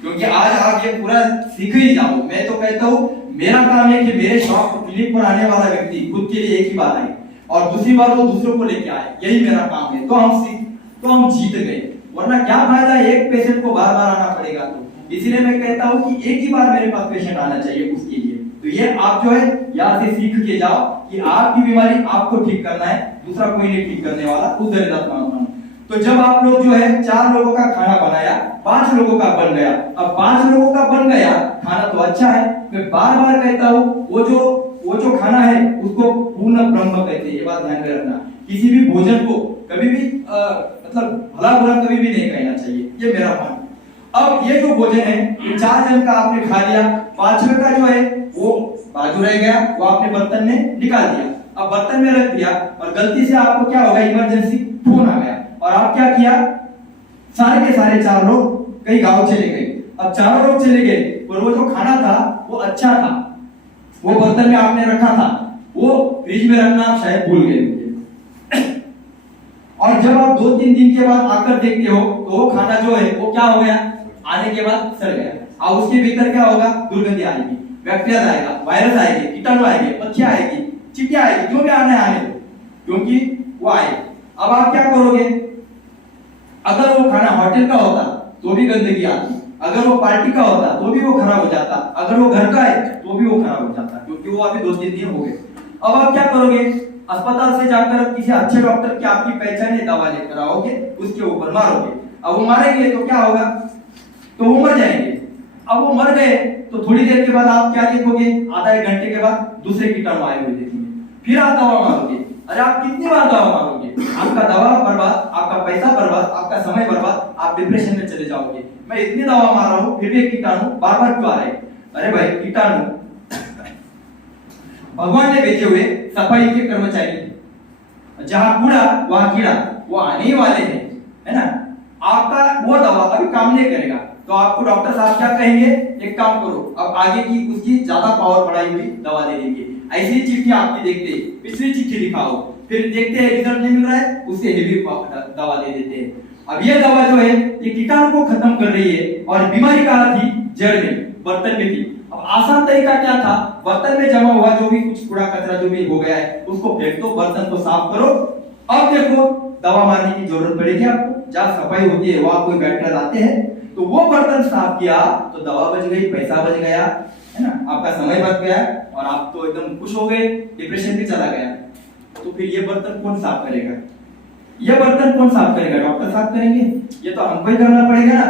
क्योंकि आज आप ये पूरा सीख ही जाओ। मैं तो कहता हूँ मेरा काम है कि मेरे शॉप क्लिनिक पर आने वाला व्यक्ति खुद के लिए एक ही बार आए और दूसरी बार वो दूसरों को लेके आए, यही मेरा काम है। तो हम जीत गए, वरना क्या फायदा एक पेशेंट को बार बार आना पड़ेगा। तो इसीलिए मैं कहता हूँ कि एक ही बार मेरे पास पेशेंट आना चाहिए उसके लिए। तो ये आप जो है यहाँ से सीख के जाओ कि आपकी बीमारी आपको ठीक करना है, दूसरा कोई नहीं ठीक करने वाला। उस दरिद्रता में तो जब आप लोग जो है 4 लोगों का खाना बनाया, 5 लोगों का बन गया। अब 5 लोगों का बन गया खाना तो अच्छा है। मैं बार बार कहता हूँ वो जो खाना है उसको पूर्ण ब्रह्म कहते हैं, ये बात ध्यान में रखना। किसी भी भोजन को कभी भी मतलब भला बुरा कभी भी नहीं कहना चाहिए, ये मेरा मान। अब ये जो भोजन है ये 4 जन का आपने खा लिया, 5वें का जो है वो बाजू रह गया, वो आपने बर्तन में निकाल दिया। अब बर्तन में रख दिया और गलती से आपको क्या होगा, इमरजेंसी फोन आ गया और आप क्या किया, सारे के सारे 4 लोग कहीं गांव चले गए। अब चारों लोग चले गए और वो जो खाना था वो अच्छा था, वो बर्तन में आपने रखा था, वो फ्रिज में रखना आप शायद भूल गए और जब आप 2-3 दिन के बाद आकर देखते हो तो वो खाना जो है वो क्या हो गया, आने के बाद सड़ गया। और उसके भीतर क्या होगा, दुर्गंध आएगी, बैक्टीरिया आएगा, वायरस आएंगे, कीटाणु आएंगे, मक्खियां आएगी, चींटियां आएगी, जो भी आने आने दो, क्योंकि वो आए। अब आप क्या करोगे, अगर वो खाना होटल का होता तो भी गंदगी आती, अगर वो पार्टी का होता तो भी वो खराब हो जाता, अगर वो घर का है तो भी वो खराब हो जाता, क्योंकि वो अभी 2-3 दिन हो गए। अब आप क्या करोगे, अस्पताल से जाकर किसी अच्छे डॉक्टर की आपकी पहचान है दवा लेकर आओगे, उसके ऊपर मारोगे। अब वो मारेंगे तो क्या होगा, तो वो मर जाएंगे। अब वो मर गए तो थोड़ी देर के बाद आप क्या देखोगे, आधा 1 घंटे के बाद दूसरे कीटाणु आए हुए देखेंगे, फिर आप दवा मारोगे। अरे आप कितनी बार दवा मारोगे, आपका दवा बर्बाद, आपका पैसा बर्बाद, आपका समय बर्बाद, आप डिप्रेशन में चले जाओगे। मैं इतनी दवा मार रहा हूँ फिर भी कीटाणु बार बार क्यों आ रहे। अरे भाई कीटाणु भगवान ने भेजे हुए सफाई के कर्मचारी हैं, जहां कूड़ा वहां कीड़ा, वो आने ही वाले हैं, है ना। आपका वो दवा अभी काम नहीं करेगा तो आपको डॉक्टर साहब क्या कहेंगे, एक काम करो, अब आगे की उसकी ज्यादा पावर बढ़ाई हुई दवा दे देंगे। ऐसी चिट्ठी आपकी देखते हैं, पिछली चिट्ठी दिखाओ, फिर देखते हैं रिजल्ट नहीं मिल रहा है, उससे हेवी दवा दे देते हैं। अब ये दवा जो है ये कीटाणु को खत्म कर रही है और बीमारी कहाँ थी, जड़ में, बर्तन में थी। अब आसान तरीका क्या था, बर्तन में जमा हुआ जो भी कुछ कूड़ा कचरा जो भी हो गया है उसको फेंक दो, बर्तन को साफ करो। अब देखो दवा मारने की जरूरत पड़ेगी आपको, जहाँ सफाई होती है वहां कोई बैक्टीरिया आते हैं, तो वो बर्तन साफ किया तो दवा बच गई, पैसा बच गया, है ना, आपका समय बच गया और आप तो एकदम खुश हो गए, डिप्रेशन भी चला गया। तो फिर ये बर्तन कौन साफ करेगा, ये बर्तन कौन साफ करेगा, डॉक्टर साफ करेंगे, ये तो हमको ही करना पड़ेगा ना।